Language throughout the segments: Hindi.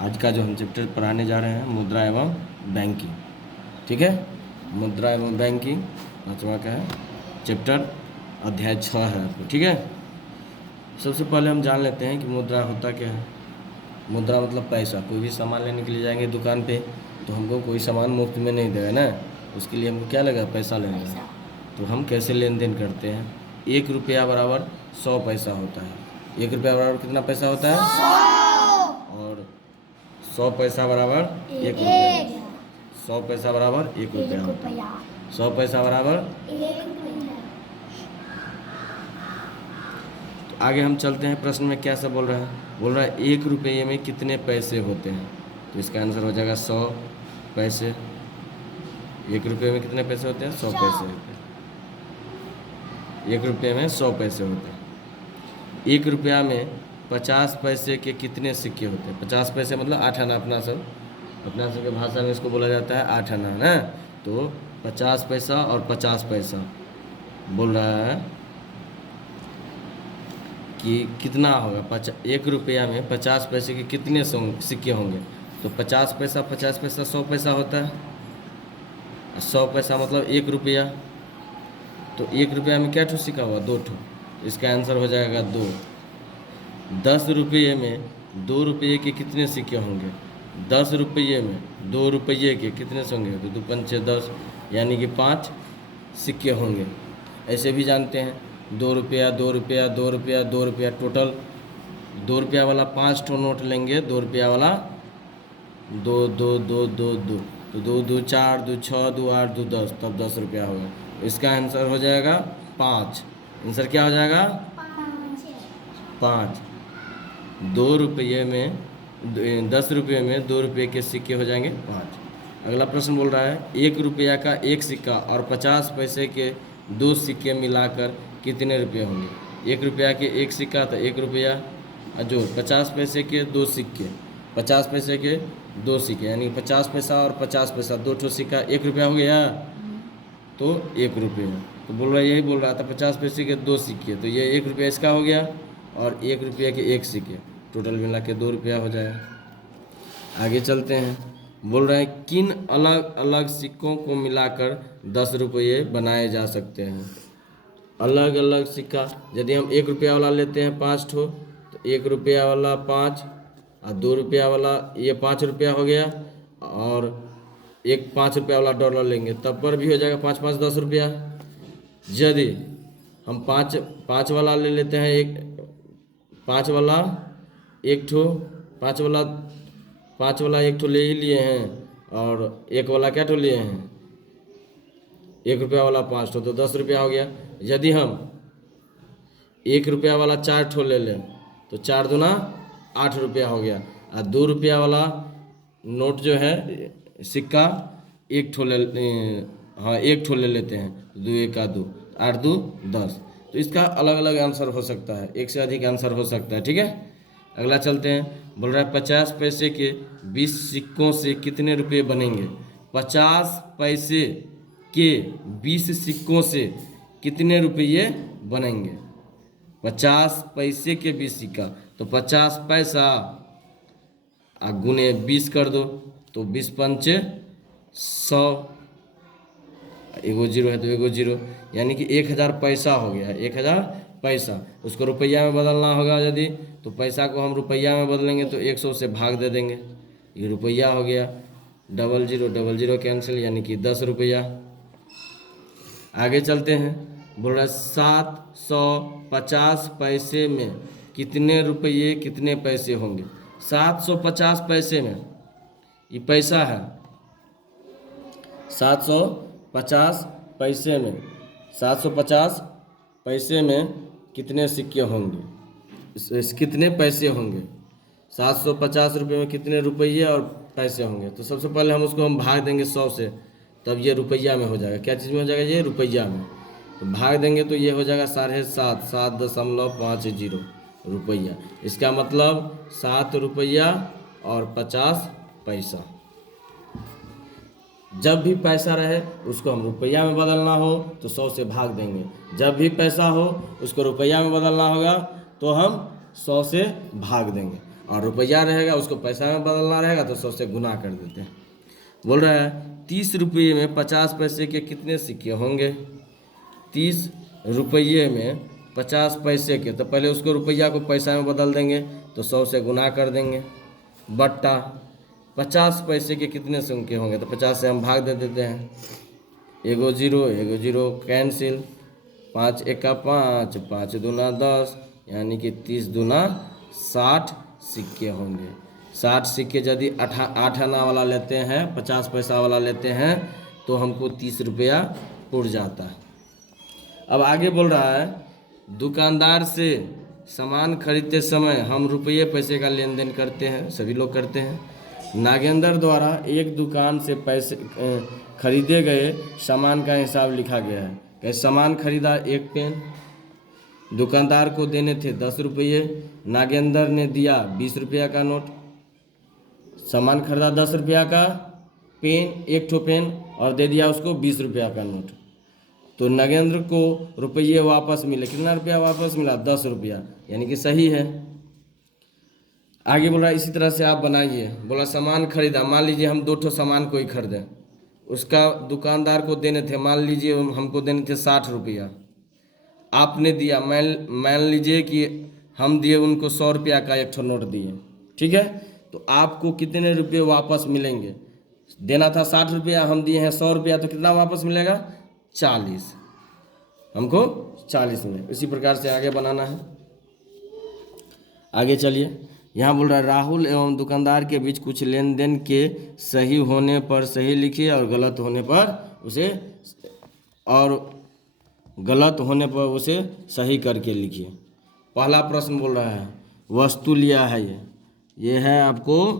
आज का जो हम चैप्टर पढ़ाने जा रहे हैं मुद्रा एवं बैंकिंग, ठीक है। मुद्रा एवं बैंकिंग 5वां का है चैप्टर, अध्याय 6 है आपको, ठीक है। सबसे पहले हम जान लेते हैं कि मुद्रा होता क्या है। मुद्रा मतलब पैसा। कोई भी सामान लेने के लिए जाएंगे दुकान पे तो हमको कोई सामान मुफ्त में नहीं देगा ना, उसके लिए हमको क्या लगेगा, पैसा लगेगा। तो हम कैसे लेन देन करते हैं, 1 रुपया बराबर 100 पैसा होता है। 1 रुपया बराबर कितना पैसा होता है, और 100 पैसा बराबर 1 रुपया। 100 पैसा बराबर 1 रुपया होता है। 100 पैसा बराबर। तो आगे हम चलते हैं, प्रश्न में क्या सब बोल रहा है। बोल रहा है 1 रुपये में कितने पैसे होते हैं, तो इसका आंसर हो जाएगा 100 पैसे। 1 रुपये में कितने पैसे होते हैं, 100 पैसे होते हैं। 1 रुपये में 100 पैसे होते हैं। 1 रुपया में 50 पैसे के कितने सिक्के होते हैं। 50 पैसे मतलब 8 आना, अपना सब के भाषा में इसको बोला जाता है 8 आना ना। तो 50 पैसा और 50 पैसा बोल रहा है कि कितना होगा। 1 रुपया में 50 पैसे के कितने सिक्के होंगे। तो 50 पैसा 100 पैसा होता है। 100 पैसा मतलब 1 रुपया। तो 1 रुपया में क्या ठो सिक्का हुआ, 2 ठो। इसका आंसर हो जाएगा 2। 10 रुपये में 2 रुपये के कितने सिक्के होंगे। 10 रुपये में 2 रुपये के कितने से होंगे, तो 2 पंचे 10, यानी कि 5 सिक्के होंगे। ऐसे भी जानते हैं 2 रुपया 2 रुपया 2 रुपया 2 रुपया, टोटल 2 रुपया वाला 5 ठो नोट लेंगे। 2 रुपया वाला 2 2 2 2 2, तो 2 2 4 2 6 2 8 2 10, तब 10 रुपया होगा। इसका आंसर हो जाएगा 5। आंसर क्या हो जाएगा, 5। 2 रुपये में 10 रुपये में 2 रुपये के सिक्के हो जाएंगे 5। अगला प्रश्न बोल रहा है 1 रुपया का 1 सिक्का और 50 पैसे के 2 सिक्के मिलाकर कितने रुपये होंगे। 1 रुपया के 1 सिक्का तो 1 रुपया, जो 50 पैसे के 2 सिक्के, 50 पैसे के 2 सिक्के, यानी 50 पैसा और 50 पैसा, 2 ठो सिक्का 1 रुपया हो गया, तो 1 रुपया। तो बोल रहा है, यही बोल रहा था 50 पैसे के 2 सिक्के, तो ये 1 रुपया इसका हो गया, और 1 रुपया के 1 सिक्के, टोटल मिला के 2 रुपया हो जाए। आगे चलते हैं, बोल रहे हैं किन अलग अलग सिक्कों को मिलाकर 10 रुपये बनाए जा सकते हैं। अलग अलग सिक्का, यदि हम 1 रुपया वाला लेते हैं 5 ठो, तो 1 रुपया वाला 5, और 2 रुपया वाला ये 5 रुपया हो गया, और एक 5 रुपया वाला डॉलर लेंगे तब पर भी हो जाएगा 5 5 10 रुपया। यदि हम 5 वाला ले लेते हैं, एक 5 वाला 1 ठो, 5 वाला 1 ठो ले ही लिए हैं, और 1 वाला क्या ठो लिए हैं, 1 रुपया वाला 5 ठो, तो 10 रुपया हो गया। यदि हम 1 रुपया वाला 4 ठो ले लें, तो 4 दूना 8 रुपया हो गया। और 2 रुपया वाला नोट जो है, सिक्का 1 ठो हाँ 1 ठो ले लेते हैं, 2 1 का 2, 8 2 10। तो इसका अलग अलग आंसर हो सकता है, एक से अधिक आंसर हो सकता है, ठीक है। अगला चलते हैं, बोल रहा है 50 पैसे के 20 सिक्कों से कितने रुपये बनेंगे। 50 पैसे के 20 सिक्कों से कितने रुपये बनेंगे। 50 पैसे के 20 सिक्का, तो 50 पैसा गुने 20 कर दो, तो 20 पंचे 100, एगो जीरो है तो एगो जीरो, यानी कि 1000 पैसा हो गया। 1000 पैसा, उसको रुपया में बदलना होगा यदि, तो पैसा को हम रुपया में बदलेंगे तो 100 से भाग दे देंगे, ये रुपया हो गया। 00 कैंसिल, यानी कि 10 रुपया। आगे चलते हैं, बोल रहा है 750 पैसे में कितने रुपये कितने पैसे होंगे। 750 पैसे में, ये पैसा है, 750 पैसे में, 750 पैसे में कितने सिक्के होंगे, कितने पैसे होंगे। 750 रुपये में कितने रुपये और पैसे होंगे। तो सबसे पहले हम उसको भाग देंगे 100 से, तब ये रुपया में हो जाएगा। क्या चीज़ में हो जाएगा, ये रुपया में। तो भाग देंगे तो ये हो जाएगा 7.5, 7.50 रुपया। इसका मतलब 7 रुपया और 50 पैसा। जब भी पैसा रहे उसको हम रुपया में बदलना हो तो 100 से भाग देंगे, जब भी पैसा हो उसको रुपया में बदलना होगा तो हम 100 से भाग देंगे। और रुपया रहेगा उसको पैसा में बदलना रहेगा तो 100 से गुना कर देते हैं। बोल रहा है 30 रुपये में 50 पैसे के कितने सिक्के होंगे। 30 रुपये में 50 पैसे के, तो पहले उसको रुपया को पैसा में बदल देंगे तो 100 से गुना कर देंगे, बट्टा 50 पैसे के कितने सिक्के होंगे, तो 50 से हम भाग दे देते हैं, एगो जीरो कैंसिल, 5 एका 5, 5 दूना 10, यानी कि 30 दूना 60 सिक्के होंगे। 60 सिक्के यदि 8 आना वाला लेते हैं, 50 पैसा वाला लेते हैं तो हमको 30 रुपया उड़ जाता है। अब आगे बोल रहा है दुकानदार से सामान खरीदते समय हम रुपये पैसे का लेन देन करते हैं, सभी लोग करते हैं। नागेंद्र द्वारा एक दुकान से पैसे खरीदे गए सामान का हिसाब लिखा गया है। कि सामान खरीदा 1 पेन, दुकानदार को देने थे 10 रुपये, नागेंद्र ने दिया 20 रुपया का नोट। सामान खरीदा 10 रुपया का पेन, 1 ठो पेन, और दे दिया उसको 20 रुपया का नोट। तो नागेंद्र को रुपये वापस मिले, कितना रुपया वापस मिला, 10 रुपया, यानी कि सही है। आगे बोल रहा है इसी तरह से आप बनाइए। बोला सामान खरीदा, मान लीजिए हम 2 ठो सामान कोई खरीदें, उसका दुकानदार को देने थे, मान लीजिए हमको देने थे 60 रुपया, आपने दिया, मान लीजिए कि हम दिए उनको 100 रुपया का 1 ठो नोट दिए, ठीक है। तो आपको कितने रुपये वापस मिलेंगे, देना था 60 रुपया, हम दिए हैं 100 रुपया, तो कितना वापस मिलेगा, 40, हमको 40 मिले। इसी प्रकार से आगे बनाना है। आगे चलिए, यहाँ बोल रहा है राहुल एवं दुकानदार के बीच कुछ लेन देन के सही होने पर सही लिखिए और गलत होने पर उसे सही करके लिखिए। पहला प्रश्न बोल रहा है वस्तु लिया है, ये है आपको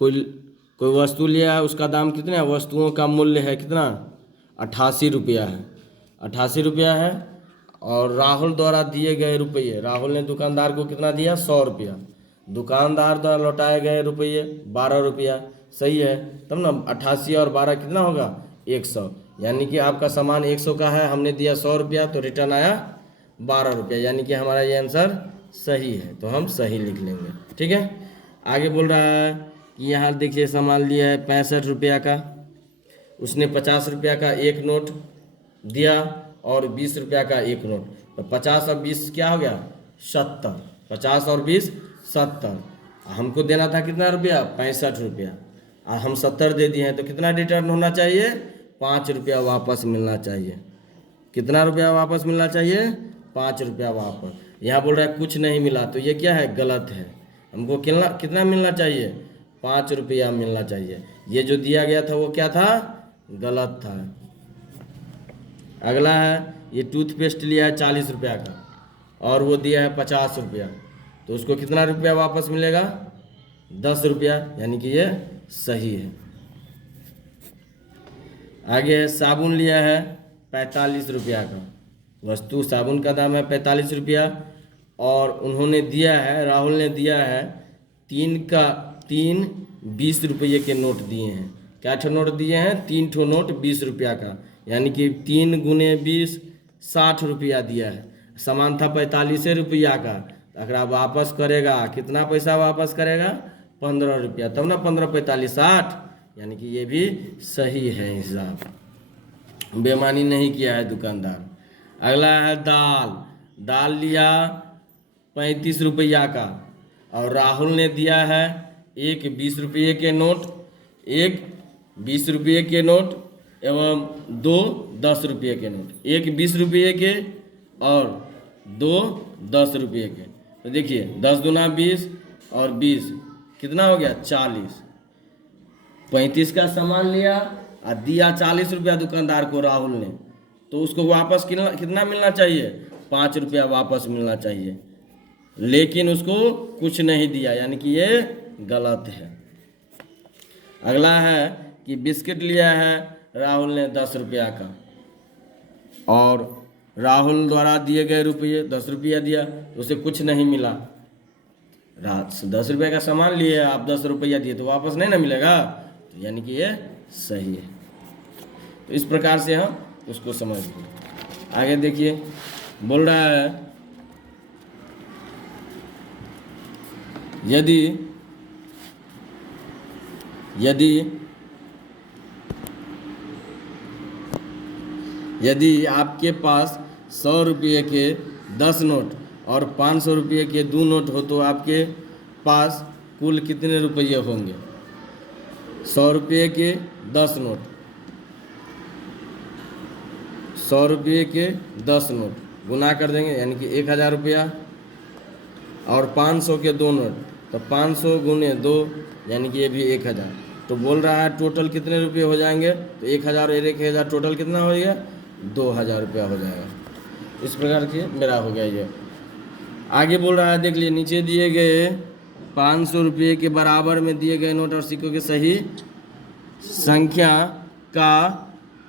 कोई वस्तु लिया है, उसका दाम कितना है, वस्तुओं का मूल्य है कितना, 88 रुपया है, 88 रुपया है। और राहुल द्वारा दिए गए रुपये, राहुल ने दुकानदार को कितना दिया, 100 रुपया, दुकानदार द्वारा लौटाए गए रुपये 12 रुपया, सही है। तब ना 88 और 12 कितना होगा, 100, यानी कि आपका सामान 100 का है, हमने दिया 100 रुपया, तो रिटर्न आया 12 रुपया, यानी कि हमारा ये आंसर सही है, तो हम सही लिख लेंगे, ठीक है। आगे बोल रहा है कि यहाँ देखिए सामान लिया है 65 रुपया का, उसने 50 रुपया का 1 नोट दिया और 20 रुपया का 1 नोट, तो 50 और 20 क्या हो गया, 70, 50 और 20 70, हमको देना था कितना रुपया, 65 रुपया, और हम 70 दे दिए हैं, तो कितना रिटर्न होना चाहिए, 5 रुपया वापस मिलना चाहिए। कितना रुपया वापस मिलना चाहिए, 5 रुपया वापस। यहाँ बोल रहा है कुछ नहीं मिला, तो ये क्या है, गलत है, हमको कितना मिलना चाहिए, 5 रुपया मिलना चाहिए। ये जो दिया गया था वो क्या था, गलत था। अगला है ये टूथपेस्ट लिया है 40 रुपया का और वो दिया है 50 रुपया, तो उसको कितना रुपया वापस मिलेगा, 10 रुपया, यानी कि ये सही है। आगे है साबुन लिया है 45 रुपया का, वस्तु साबुन का दाम है 45 रुपया, और उन्होंने दिया है, राहुल ने दिया है 3 20 रुपये के नोट दिए हैं। क्या ठो नोट दिए हैं, 3 ठो नोट 20 रुपया का, यानी कि 3 गुने 20 60 रुपया दिया है। सामान था 45 रुपया का, अगर वापस करेगा कितना पैसा वापस करेगा, 15 रुपया, तब ना 15 45 60, यानी कि ये भी सही है हिसाब, बेईमानी नहीं किया है दुकानदार। अगला है दाल लिया 35 रुपया का और राहुल ने दिया है 1 20 रुपये के नोट, 1 20 रुपये के नोट एवं 2 10 रुपये के नोट, 1 20 रुपये के और 2 10 रुपये के। तो देखिए 10 दूना 20 और 20 कितना हो गया, 40, 35 का सामान लिया और दिया 40 रुपया दुकानदार को राहुल ने, तो उसको वापस कितना मिलना चाहिए, 5 रुपया वापस मिलना चाहिए, लेकिन उसको कुछ नहीं दिया, यानी कि ये गलत है। अगला है कि बिस्किट लिया है राहुल ने 10 रुपया का और राहुल द्वारा दिए गए रुपये 10 रुपया दिया, तो उसे कुछ नहीं मिला। 10 रुपये का सामान लिए आप 10 रुपया दिए तो वापस नहीं ना मिलेगा, तो यानी कि ये सही है। तो इस प्रकार से हम उसको समझ गए। आगे देखिए बोल रहा है यदि यदि यदि आपके पास 100 रुपये के 10 नोट और 500 रुपये के 2 नोट हो तो आपके पास कुल कितने रुपये होंगे? 100 रुपये के 10 नोट, 100 रुपये के 10 नोट गुना कर देंगे यानी कि 1000 रुपया, और 500 के 2 नोट तो 500 गुने 2 यानी कि ये भी 1000। तो बोल रहा है टोटल कितने रुपये हो जाएंगे? तो 1000 और 1000 टोटल कितना हो गया? 2000 रुपया हो जाएगा। इस प्रकार के मेरा हो गया ये। आगे बोल रहा है देख लिए, नीचे दिए गए 500 रुपये के बराबर में दिए गए नोट और सिक्कों के सही संख्या का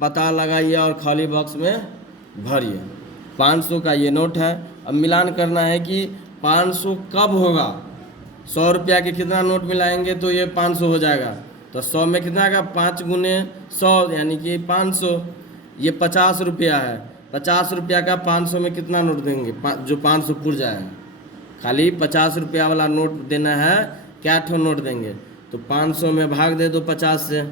पता लगाइए और खाली बॉक्स में भरिए। 500 का ये नोट है, अब मिलान करना है कि 500 कब होगा। 100 रुपया के कितना नोट मिलाएंगे तो ये 500 हो जाएगा। तो 100 में कितना का 5 गुने 100 यानी कि 500। ये 50 रुपया है, 50 रुपया का 500 में कितना नोट देंगे जो 500 पुर जाएगा? खाली 50 रुपया वाला नोट देना है, क्या ठो नोट देंगे? तो 500 में भाग दे दो 50 से,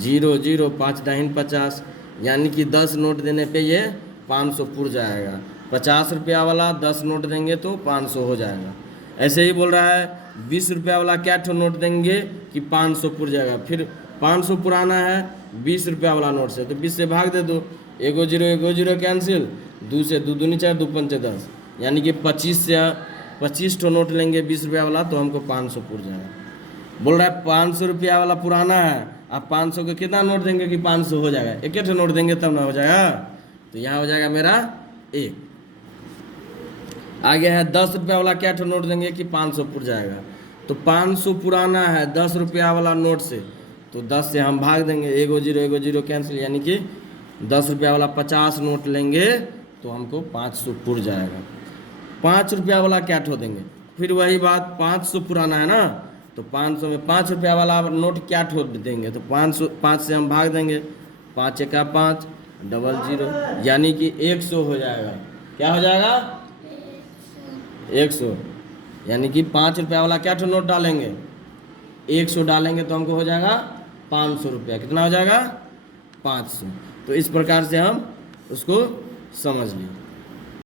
0 0 5 दाहिन 50 यानी कि 10 नोट देने पे ये 500 पुर जाएगा। 50 रुपया वाला 10 नोट देंगे तो 500 हो जाएगा। ऐसे ही बोल रहा है 20 रुपया वाला क्या ठो नोट देंगे कि 500 पुर जाएगा। फिर 500 पुराना है 20 रुपया वाला नोट से, तो 20 से भाग दे दो, 1 0 कैंसिल, 2 से 2 दूनी 4 2 5 10 यानी कि 25 ठो नोट लेंगे 20 रुपया वाला तो हमको 500 पुर जाएगा। बोल रहा है 500 रुपया वाला पुराना है, आप 500 का कितना नोट देंगे कि 500 हो जाएगा? एक ठो नोट देंगे तब ना हो जाएगा। तो यहाँ हो जाएगा मेरा 1। आगे है 10 रुपया वाला क्या ठो नोट देंगे कि 500 पुर जाएगा? तो 500 पुराना है 10 रुपया वाला नोट से, तो 10 से हम भाग देंगे, 1 0 कैंसिल यानी कि 10 रुपया वाला 50 नोट लेंगे तो हमको 500 पुर जाएगा। 5 रुपया वाला क्या ठो देंगे? फिर वही बात, 500 पुराना है ना, तो 500 में 5 रुपया वाला नोट क्या ठो देंगे? तो 5 से हम भाग देंगे, 5 1 5 00 यानी कि 100 हो जाएगा। क्या हो जाएगा? 100 यानी कि 5 रुपया वाला क्या ठो नोट डालेंगे? 100 डालेंगे तो हमको हो जाएगा 500 रुपया। कितना हो जाएगा? 500। तो इस प्रकार से हम उसको समझ लिए।